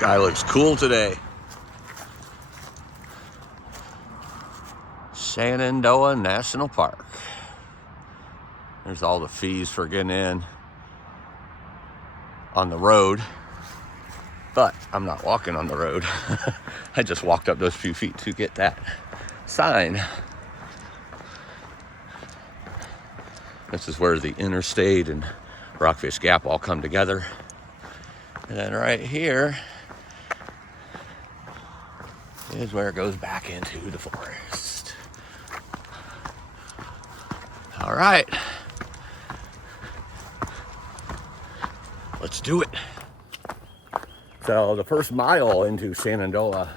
Sky looks cool today. Shenandoah National Park. There's all the fees for getting in on the road, but I'm not walking on the road. I just walked up those few feet to get that sign. This is where the interstate and Rockfish Gap all come together. And then right here is where it goes back into the forest. All right. Let's do it. So the first mile into Shenandoah,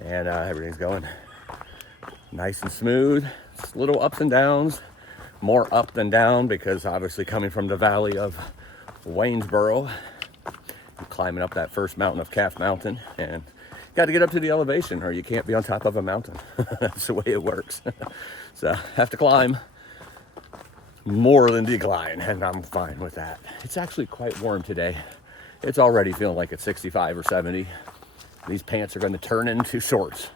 and everything's going nice and smooth. It's little ups and downs, more up than down, because obviously coming from the valley of Waynesboro, I'm climbing up that first mountain of Calf Mountain, and got to get up to the elevation or you can't be on top of a mountain. That's the way it works. So have to climb more than decline, and I'm fine with that. It's actually quite warm today. It's already feeling like it's 65 or 70. These pants are going to turn into shorts.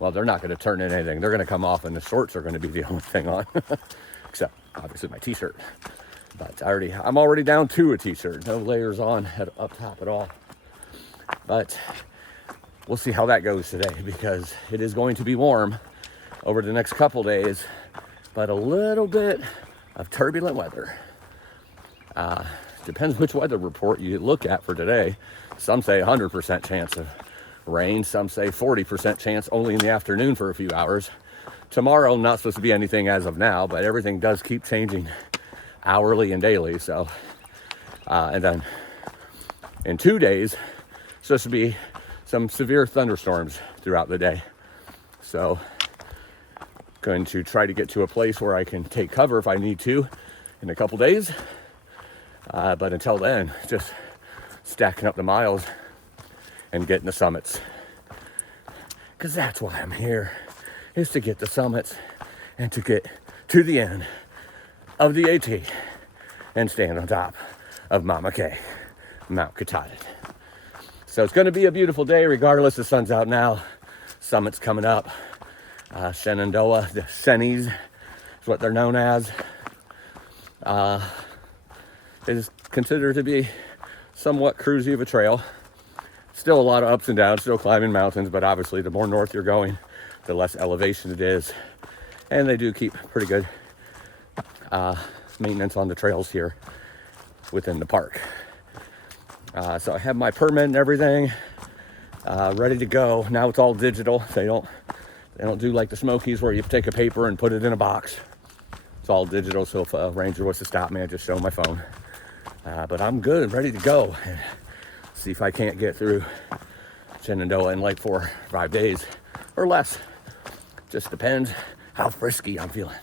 Well, they're not going to turn into anything. They're going to come off, and the shorts are going to be the only thing on. Except, obviously, my t-shirt. But I'm already down to a t-shirt. No layers on up top at all. But we'll see how that goes today, because it is going to be warm over the next couple days, but a little bit of turbulent weather. Depends which weather report you look at for today. Some say 100% chance of rain. Some say 40% chance only in the afternoon for a few hours. Tomorrow, not supposed to be anything as of now, but everything does keep changing hourly and daily. So, and then in 2 days, supposed to be some severe thunderstorms throughout the day. So, going to try to get to a place where I can take cover if I need to in a couple days. But until then, just stacking up the miles and getting the summits. Because that's why I'm here, is to get the summits and to get to the end of the AT and stand on top of Mama K, Mount Katahdin. So it's going to be a beautiful day regardless. The sun's out now. Summit's coming up. Shenandoah, the Shennies is what they're known as. Is considered to be somewhat cruisy of a trail. Still a lot of ups and downs, still climbing mountains, but obviously the more north you're going, the less elevation it is. And they do keep pretty good maintenance on the trails here within the park. So I have my permit and everything ready to go. Now it's all digital. They don't do like the Smokies where you take a paper and put it in a box. It's all digital, so if a ranger was to stop me, I just show my phone. But I'm good and ready to go. And see if I can't get through Shenandoah in like 4 or 5 days or less. Just depends how frisky I'm feeling.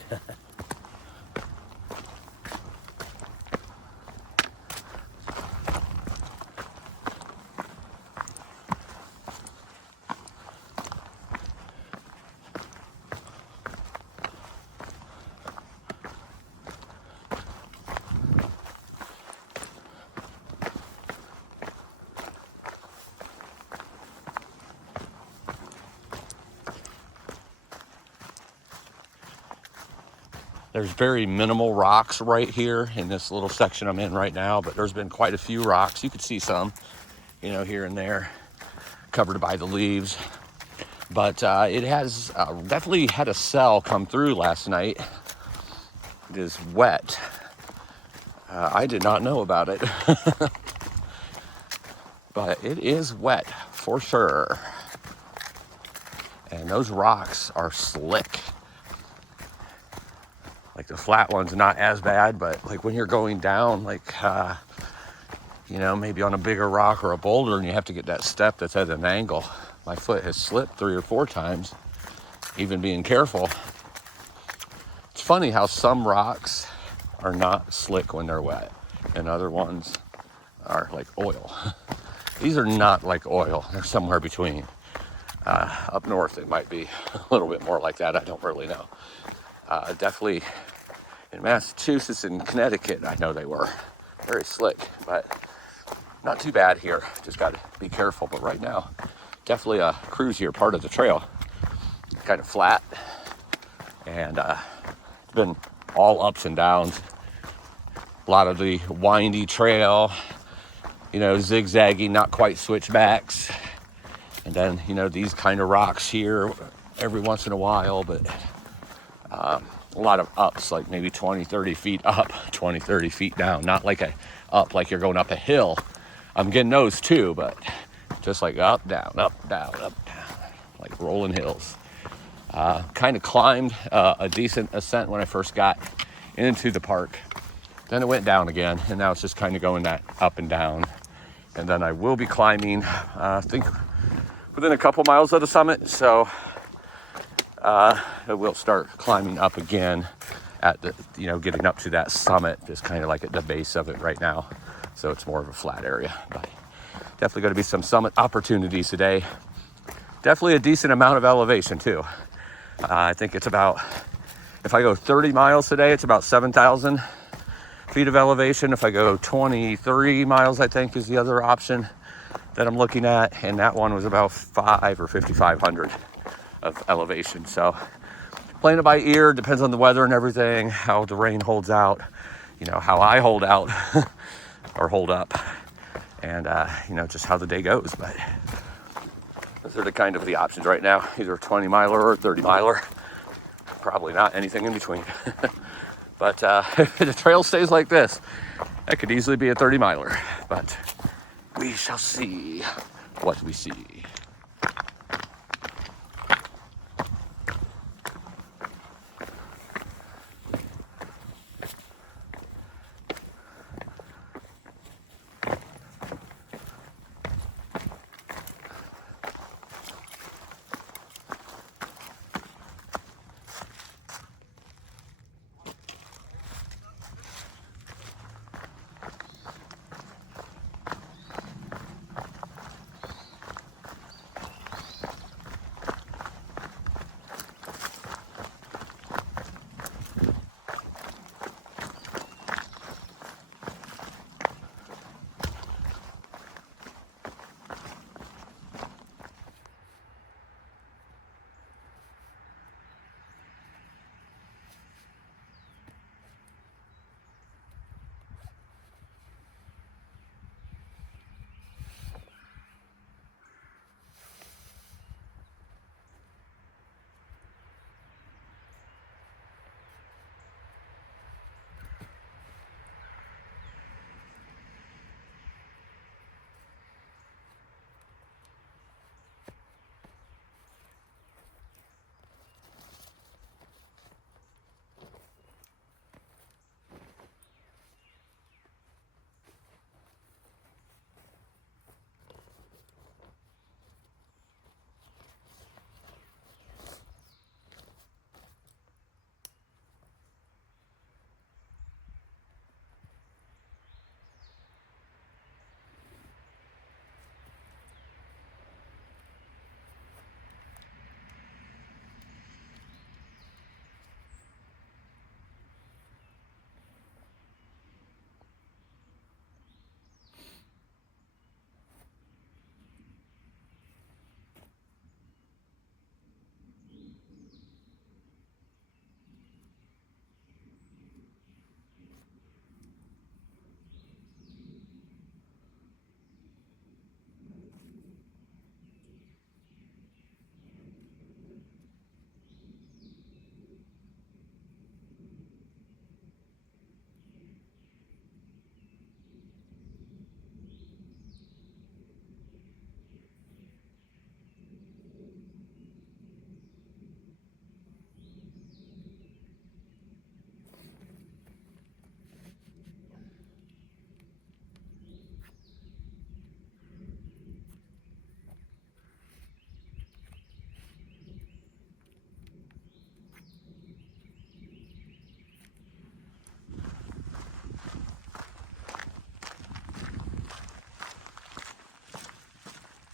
There's very minimal rocks right here in this little section I'm in right now, but there's been quite a few rocks. You could see some, here and there, covered by the leaves. But it has definitely had a cell come through last night. It is wet. I did not know about it. But it is wet for sure. And those rocks are slick. Like the flat one's not as bad, but like when you're going down, like, maybe on a bigger rock or a boulder and you have to get that step that's at an angle. My foot has slipped 3 or 4 times, even being careful. It's funny how some rocks are not slick when they're wet and other ones are like oil. These are not like oil. They're somewhere between. Up north, it might be a little bit more like that. I don't really know. Definitely in Massachusetts and Connecticut, I know they were very slick, but not too bad here. Just got to be careful. But right now, definitely a cruisier part of the trail. Kind of flat. And it's been all ups and downs. A lot of the windy trail, you know, zigzaggy, not quite switchbacks. And then, you know, these kind of rocks here every once in a while, but a lot of ups, like maybe 20, 30 feet up, 20, 30 feet down. Not like up like you're going up a hill. I'm getting those too, but just like up, down, like rolling hills. Kind of climbed a decent ascent when I first got into the park. Then it went down again, and now it's just kind of going that up and down. And then I will be climbing, I think, within a couple miles of the summit. So I will start climbing up again at the, you know, getting up to that summit, just kind of like at the base of it right now. So it's more of a flat area, but definitely going to be some summit opportunities today. Definitely a decent amount of elevation too. I think it's about, if I go 30 miles today, it's about 7,000 feet of elevation. If I go 23 miles, I think is the other option that I'm looking at. And that one was about 5 or 5,500 of elevation. So playing it by ear, depends on the weather and everything, how the rain holds out, you know, how I hold out or hold up, and you know, just how the day goes. But those are the kind of the options right now, either a 20 miler or a 30 miler. Probably not anything in between. But if the trail stays like this, that could easily be a 30 miler. But we shall see what we see.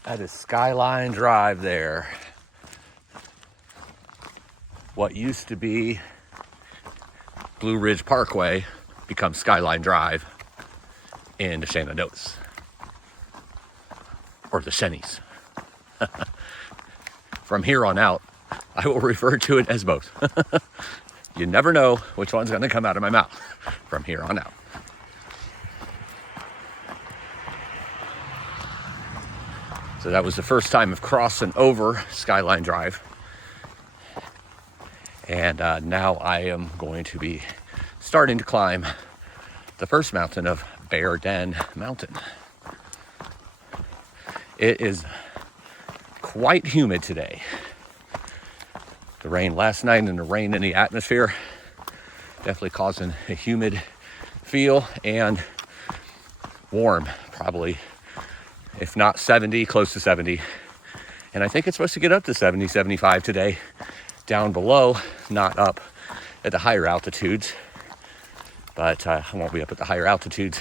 That is Skyline Drive there. What used to be Blue Ridge Parkway becomes Skyline Drive in the Shenandoahs. or the Shennies. From here on out, I will refer to it as both. You never know which one's going to come out of my mouth from here on out. So that was the first time of crossing over Skyline Drive. And now I am going to be starting to climb the first mountain of Bear Den Mountain. It is quite humid today. The rain last night and the rain in the atmosphere definitely causing a humid feel, and warm, probably, if not 70, close to 70. And I think it's supposed to get up to 70, 75 today, down below, not up at the higher altitudes. But I won't be up at the higher altitudes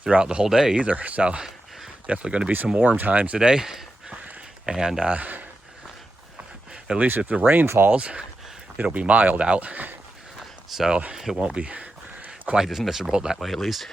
throughout the whole day either. So definitely going to be some warm times today. And at least if the rain falls, it'll be mild out. So it won't be quite as miserable that way, at least.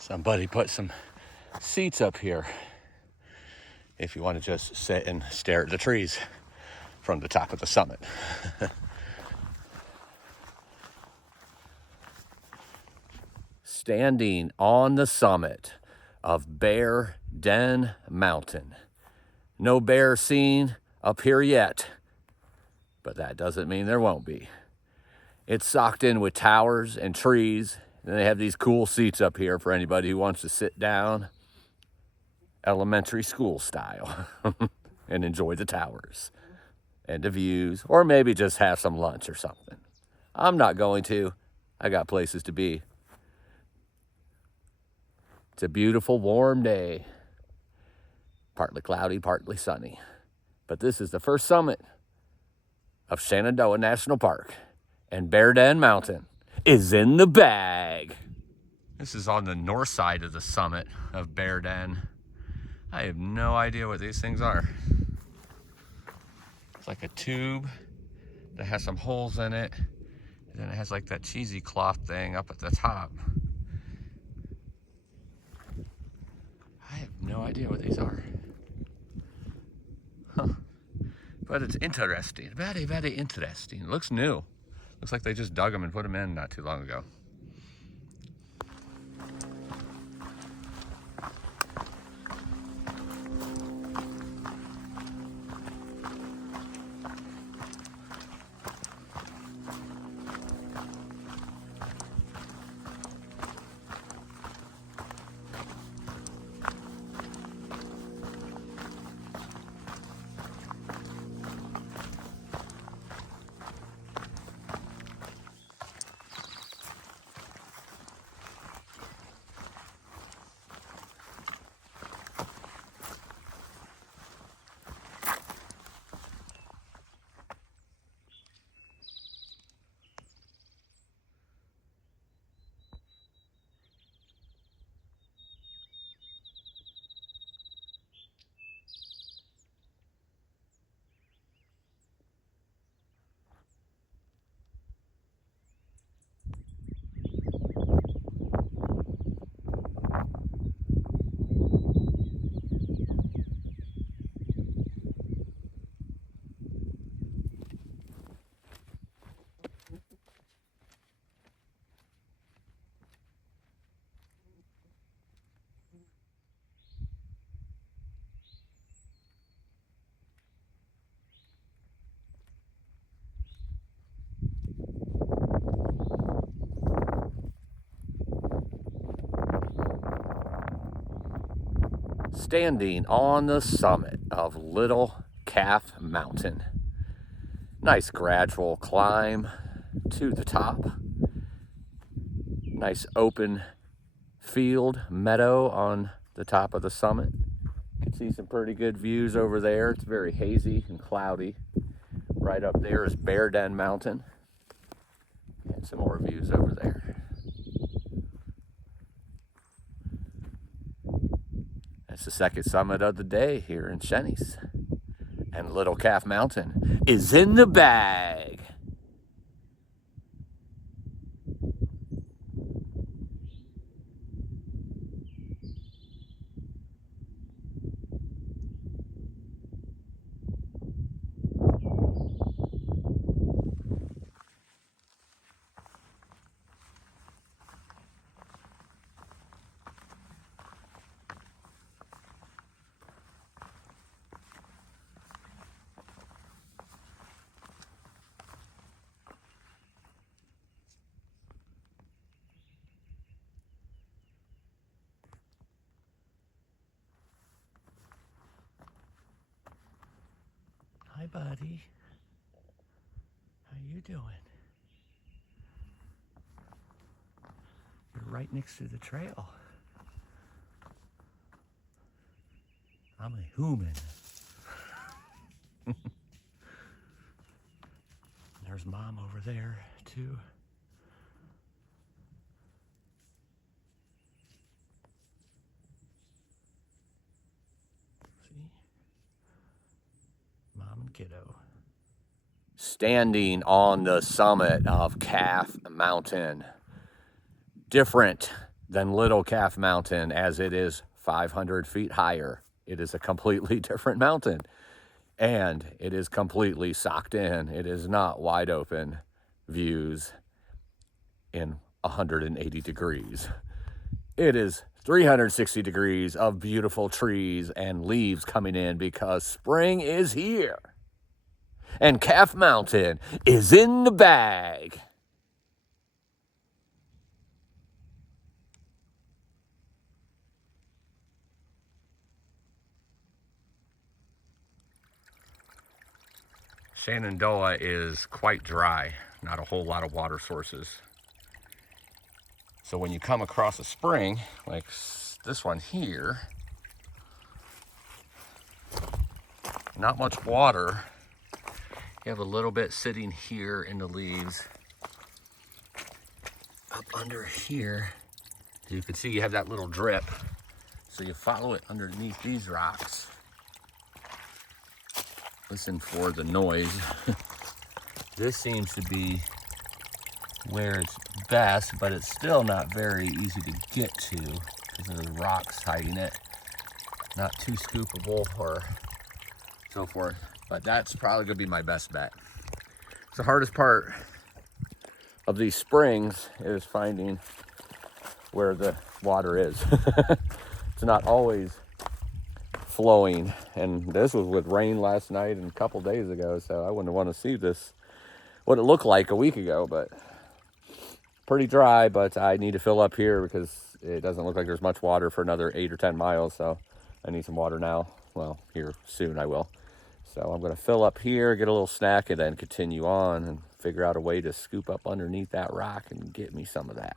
Somebody put some seats up here if you want to just sit and stare at the trees from the top of the summit. Standing on the summit of Bear Den Mountain. No bear seen up here yet, but that doesn't mean there won't be. It's socked in with towers and trees. And they have these cool seats up here for anybody who wants to sit down, elementary school style, and enjoy the towers and the views, or maybe just have some lunch or something. I'm not going to. I got places to be. It's a beautiful, warm day. Partly cloudy, partly sunny. But this is the first summit of Shenandoah National Park, and Bear Den Mountain is in the bag. This is on the north side of the summit of Bear Den. I have no idea what these things are. It's like a tube that has some holes in it. And then it has like that cheesy cloth thing up at the top. I have no idea what these are. Huh. But it's interesting, very, very interesting. It looks new. Looks like they just dug them and put them in not too long ago. Standing on the summit of Little Calf Mountain. Nice gradual climb to the top. Nice open field, meadow on the top of the summit. You can see some pretty good views over there. It's very hazy and cloudy. Right up there is Bear Den Mountain. And some more views over there. It's the second summit of the day here in Shennies. And Little Calf Mountain is in the bag. Hi, buddy. How you doing? You're right next to the trail. I'm a human. There's Mom over there, too. Mom and kiddo. Standing on the summit of Calf Mountain. Different than Little Calf Mountain, as it is 500 feet higher. It is a completely different mountain. And it is completely socked in. It is not wide open views in 180 degrees. It is 360 degrees of beautiful trees and leaves coming in because spring is here. And Calf Mountain is in the bag. Shenandoah is quite dry, not a whole lot of water sources. So when you come across a spring, like this one here, not much water. You have a little bit sitting here in the leaves. Up under here, As you can see, you have that little drip. So you follow it underneath these rocks. Listen for the noise. This seems to be where it's best, but it's still not very easy to get to because of the rocks hiding it. Not too scoopable or so forth, but that's probably gonna be my best bet. The hardest part of these springs is finding where the water is. It's not always flowing, and this was with rain last night and a couple days ago, so I wouldn't want to see this, what it looked like a week ago, but pretty dry. But I need to fill up here because it doesn't look like there's much water for another 8 or 10 miles, so I need some water now. Well, here soon I will. So I'm going to fill up here, get a little snack, and then continue on and figure out a way to scoop up underneath that rock and get me some of that.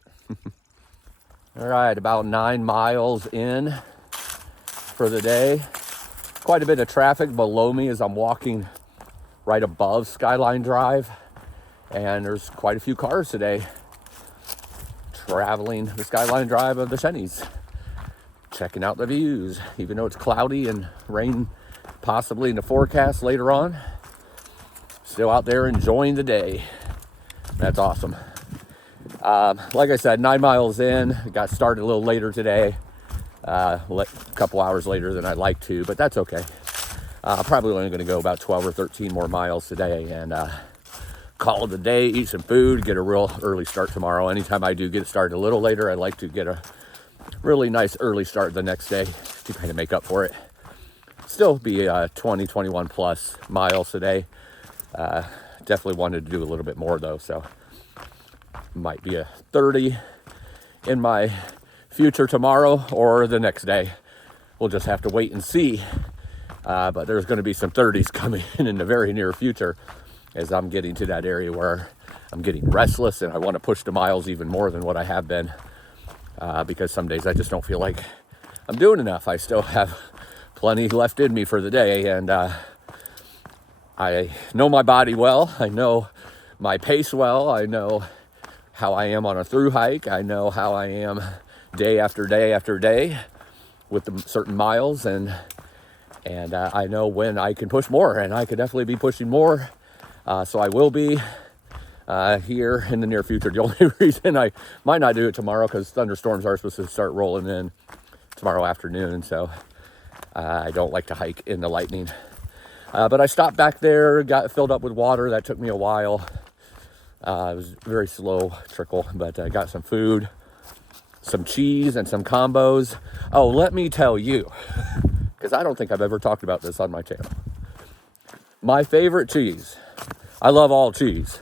All right, about 9 miles in for the day. Quite a bit of traffic below me as I'm walking right above Skyline Drive. And there's quite a few cars today traveling the Skyline Drive of the Shennies, checking out the views, even though it's cloudy and rain possibly in the forecast later on. Still out there enjoying the day. That's awesome. Like I said, 9 miles in. Got started a little later today, a couple hours later than I'd like to, but that's okay. Probably only going to go about 12 or 13 more miles today and call it a day, eat some food, get a real early start tomorrow. Anytime I do get started a little later, I like to get a really nice early start the next day to kind of make up for it. Still be 20, 21 plus miles today. Definitely wanted to do a little bit more though, so might be a 30 in my future tomorrow or the next day. We'll just have to wait and see. But there's going to be some 30s coming in the very near future as I'm getting to that area where I'm getting restless and I want to push the miles even more than what I have been, because some days I just don't feel like I'm doing enough. I still have plenty left in me for the day, and I know my body well. I know my pace well. I know how I am on a Thru-Hike. I know how I am day after day after day with the certain miles, and I know when I can push more, and I could definitely be pushing more. So I will be here in the near future. The only reason I might not do it tomorrow because thunderstorms are supposed to start rolling in tomorrow afternoon, so I don't like to hike in the lightning. But I stopped back there, got filled up with water. That took me a while. It was a very slow trickle, but I got some food, some cheese, and some combos. Oh, let me tell you, because I don't think I've ever talked about this on my channel. My favorite cheese. I love all cheese,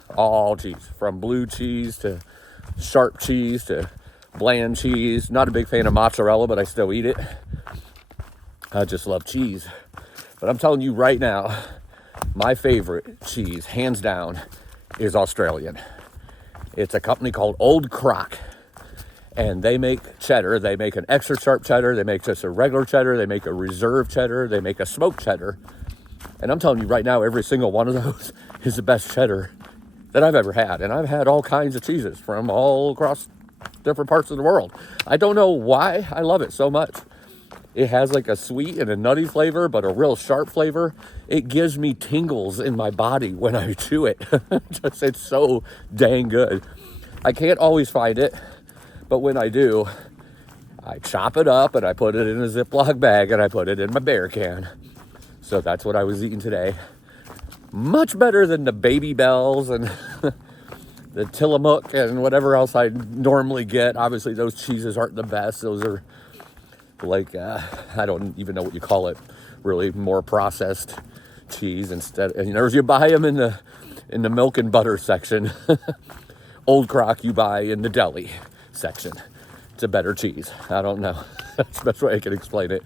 from blue cheese to sharp cheese to bland cheese. Not a big fan of mozzarella, but I still eat it. I just love cheese. But I'm telling you right now, my favorite cheese, hands down, is Australian. It's a company called Old Croc, and they make cheddar. They make an extra sharp cheddar. They make just a regular cheddar. They make a reserve cheddar. They make a smoked cheddar. And I'm telling you right now, every single one of those is the best cheddar that I've ever had. And I've had all kinds of cheeses from all across different parts of the world. I don't know why I love it so much. It has like a sweet and a nutty flavor, but a real sharp flavor. It gives me tingles in my body when I chew it. It's so dang good. I can't always find it, but when I do, I chop it up and I put it in a Ziploc bag and I put it in my bear can. So that's what I was eating today. Much better than the Baby Bells and the Tillamook and whatever else I normally get. Obviously, those cheeses aren't the best. Those are like, I don't even know what you call it, really more processed cheese instead. And or you buy them in the milk and butter section. Old Croc you buy in the deli section. It's a better cheese. I don't know. That's the best way I can explain it.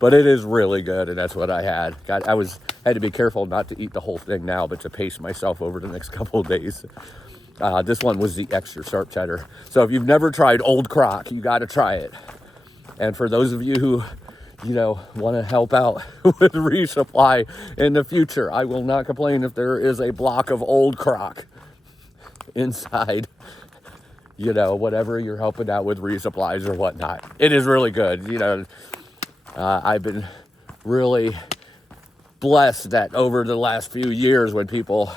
But it is really good, and that's what I had. Had to be careful not to eat the whole thing now, but to pace myself over the next couple of days. This one was the extra sharp cheddar. So if you've never tried Old Croc, you got to try it. And for those of you who, want to help out with resupply in the future, I will not complain if there is a block of Old Croc inside you know, whatever you're helping out with, resupplies or whatnot. It is really good. You know, I've been really blessed that over the last few years when people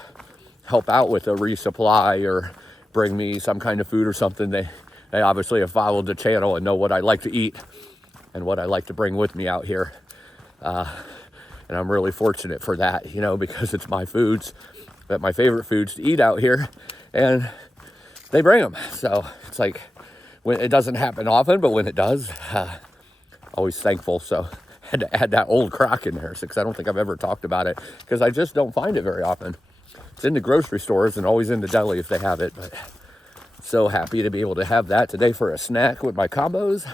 help out with a resupply or bring me some kind of food or something, they obviously have followed the channel and know what I like to eat and what I like to bring with me out here. And I'm really fortunate for that, you know, because it's my foods, that my favorite foods to eat out here, and they bring them. So it's like, when it doesn't happen often, but when it does, always thankful. So had to add that old crock in there because I don't think I've ever talked about it because I just don't find it very often. It's in the grocery stores and always in the deli if they have it, but so happy to be able to have that today for a snack with my combos.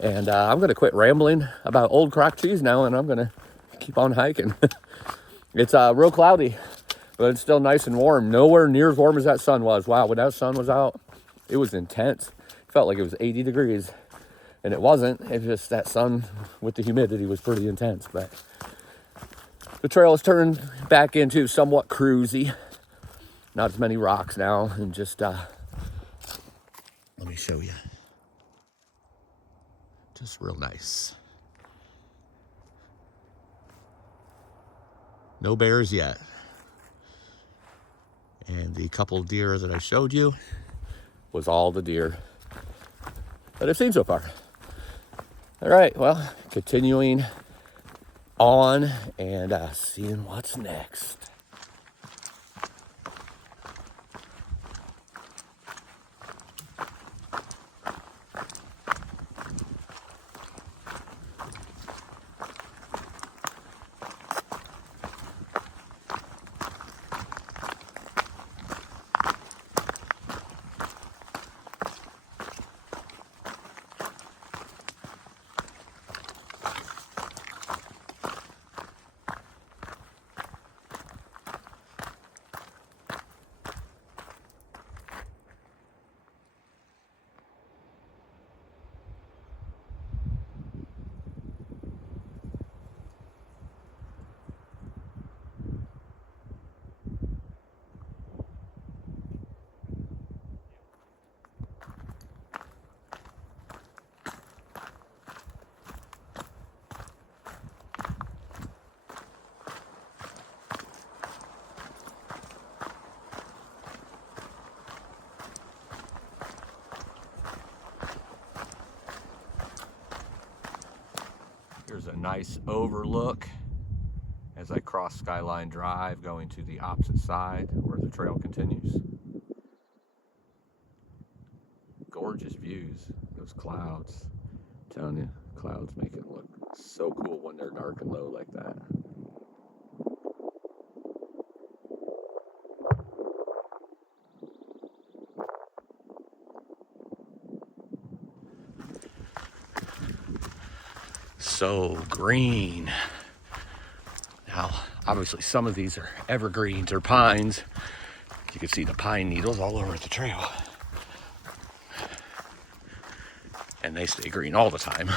And I'm going to quit rambling about old crock cheese now, and I'm going to keep on hiking. It's real cloudy, but it's still nice and warm. Nowhere near as warm as that sun was. Wow, when that sun was out, it was intense. It felt like it was 80 degrees. And it wasn't. It's just that sun with the humidity was pretty intense. But the trail has turned back into somewhat cruisy. Not as many rocks now. And just, let me show you. Just real nice. No bears yet. And the couple of deer that I showed you was all the deer that I've seen so far. All right, well, continuing on and seeing what's next. Here's a nice overlook as I cross Skyline Drive going to the opposite side where the trail continues. Gorgeous views, those clouds. I'm telling you, clouds make it look so cool when they're dark and low like that. So green. Now, obviously some of these are evergreens or pines. You can see the pine needles all over the trail. And they stay green all the time.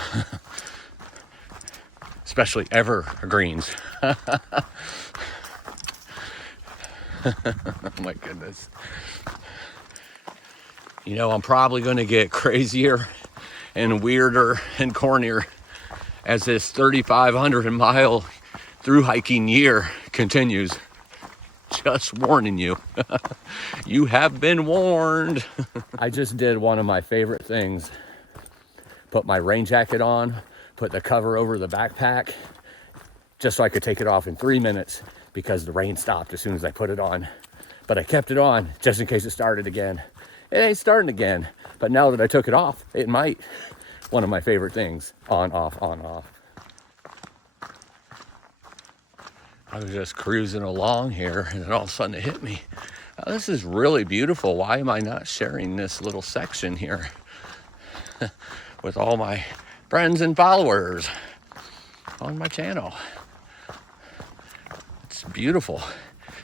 Especially evergreens. Oh my goodness. You know, I'm probably going to get crazier and weirder and cornier as this 3,500 mile through hiking year continues. Just warning you. You have been warned. I just did one of my favorite things. Put my rain jacket on, put the cover over the backpack, just so I could take it off in 3 minutes because the rain stopped as soon as I put it on. But I kept it on just in case it started again. It ain't starting again, but now that I took it off, it might. One of my favorite things, on, off, on, off. I was just cruising along here and then all of a sudden it hit me. Oh, this is really beautiful. Why am I not sharing this little section here with all my friends and followers on my channel? It's beautiful.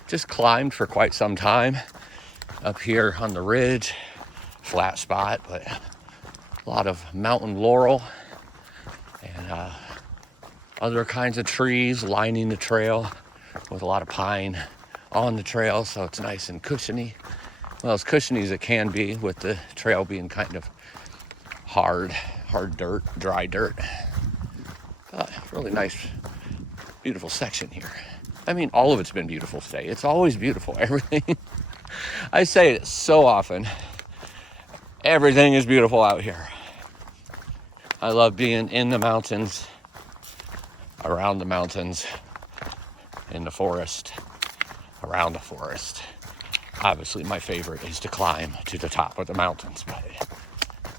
Just climbed for quite some time up here on the ridge. Flat spot, but a lot of mountain laurel and other kinds of trees lining the trail with a lot of pine on the trail, so it's nice and cushiony well, as cushiony as it can be, with the trail being kind of hard dirt, dry dirt. But really nice, beautiful section here. I mean, all of it's been beautiful today. It's always beautiful. Everything. I say it so often. Everything is beautiful out here. I love being in the mountains, around the mountains, in the forest, around the forest. Obviously, my favorite is to climb to the top of the mountains, but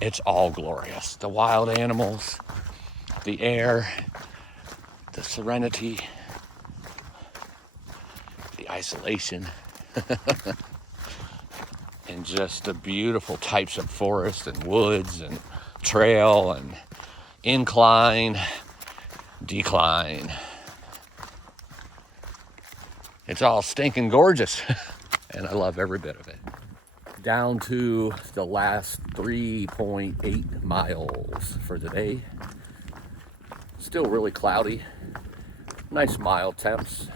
it's all glorious. The wild animals, the air, the serenity, the isolation, and just the beautiful types of forest and woods and trail and incline, decline. It's all stinking gorgeous, and I love every bit of it. Down to the last 3.8 miles for the day. Still really cloudy. Nice mild temps.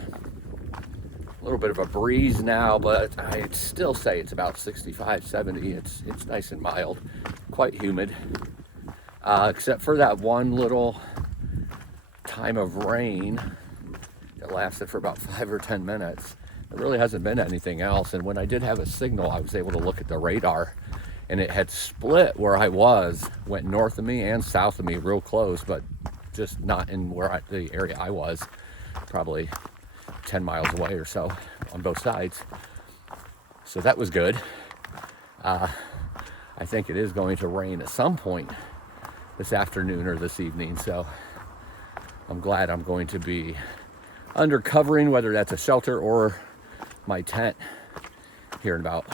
A little bit of a breeze now, but I'd still say it's about 65, 70. It's nice and mild, quite humid. Except for that one little time of rain that lasted for about 5 or 10 minutes. There really hasn't been anything else. And when I did have a signal, I was able to look at the radar, and it had split where I was, went north of me and south of me real close, but just not in the area I was, probably 10 miles away or so on both sides. So that was good. I think it is going to rain at some point this afternoon or this evening. So I'm glad I'm going to be under covering, whether that's a shelter or my tent, here in about,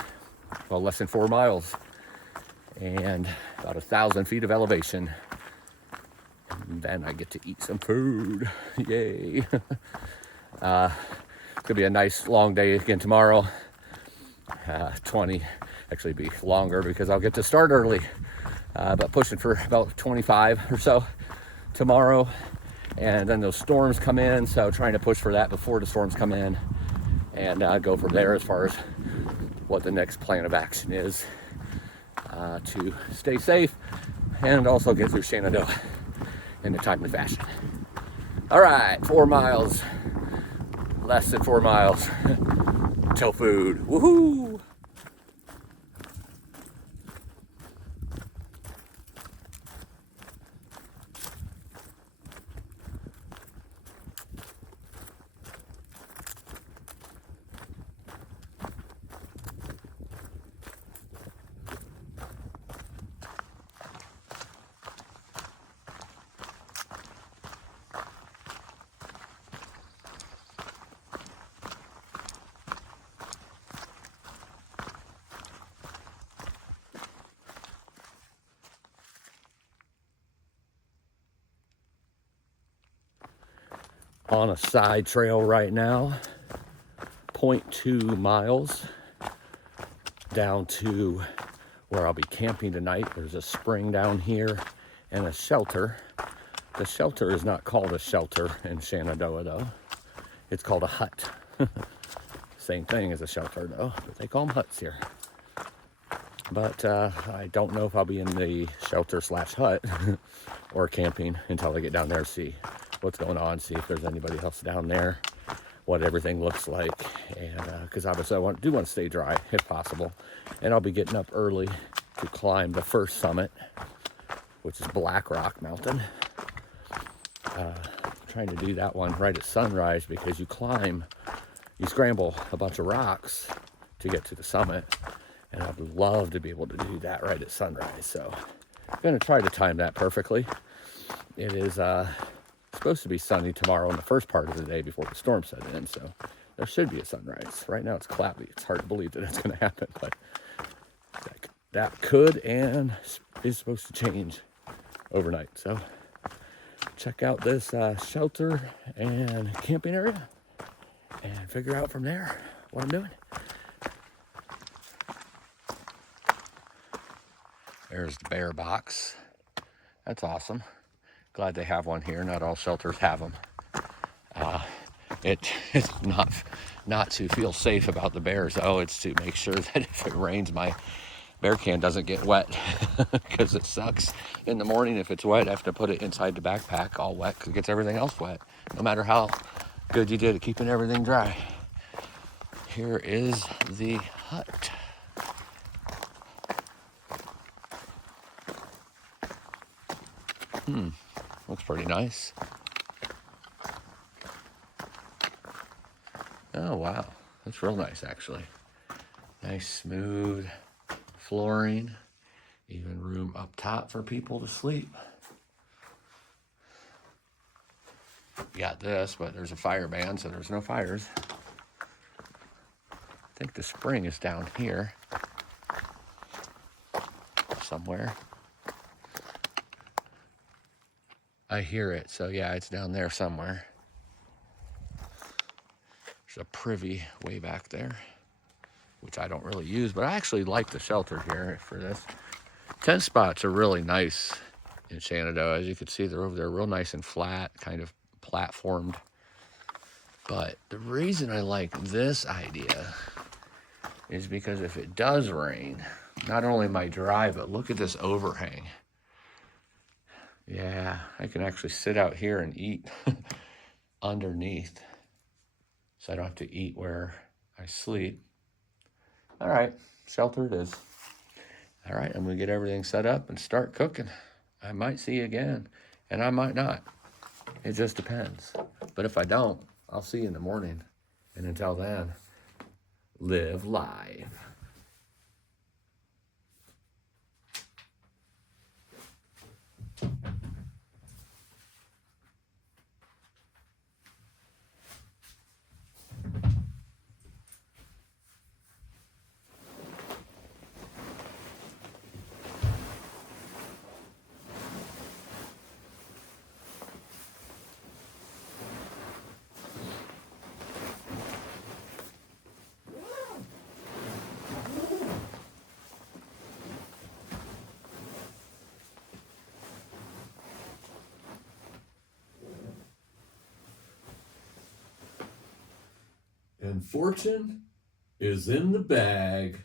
well, less than 4 miles and about 1,000 feet of elevation. And then I get to eat some food. Yay. It's gonna be a nice long day again tomorrow. 20, actually be longer because I'll get to start early, but pushing for about 25 or so tomorrow. And then those storms come in, so trying to push for that before the storms come in, and go from there as far as what the next plan of action is, to stay safe and also get through Shenandoah in a timely fashion. All right, 4 miles, less than 4 miles till food. Woohoo! On a side trail right now, 0.2 miles down to where I'll be camping tonight. There's a spring down here and a shelter. The shelter is not called a shelter in Shenandoah though. It's called a hut. Same thing as a shelter though, but they call them huts here. But I don't know if I'll be in the shelter / hut or camping until I get down there to see what's going on, see if there's anybody else down there, what everything looks like. And because obviously I do want to stay dry if possible. And I'll be getting up early to climb the first summit, which is Black Rock Mountain. Trying to do that one right at sunrise, because you scramble a bunch of rocks to get to the summit. And I'd love to be able to do that right at sunrise. So I'm going to try to time that perfectly. It is supposed to be sunny tomorrow in the first part of the day before the storm set in, so there should be a sunrise. Right now it's cloudy. It's hard to believe that it's going to happen, but that could and is supposed to change overnight. So check out this shelter and camping area and figure out from there what I'm doing. There's the bear box. That's awesome. Glad they have one here. Not all shelters have them. It's not to feel safe about the bears, though. It's to make sure that if it rains, my bear can doesn't get wet, because it sucks. In the morning, if it's wet, I have to put it inside the backpack all wet because it gets everything else wet, no matter how good you did at keeping everything dry. Here is the hut. Looks pretty nice. Oh, wow. That's real nice, actually. Nice, smooth flooring. Even room up top for people to sleep. Got this, but there's a fire ban, so there's no fires. I think the spring is down here somewhere. I hear it, so yeah, it's down there somewhere. There's a privy way back there, which I don't really use, but I actually like the shelter here for this. Tent spots are really nice in Shenandoah. As you can see, they're over there real nice and flat, kind of platformed. But the reason I like this idea is because if it does rain, not only am I dry, but look at this overhang. Yeah, I can actually sit out here and eat underneath, so I don't have to eat where I sleep. All right, shelter it is. All right, I'm gonna get everything set up and start cooking. I might see you again, and I might not. It just depends. But if I don't, I'll see you in the morning. And until then, live life. And fortune is in the bag.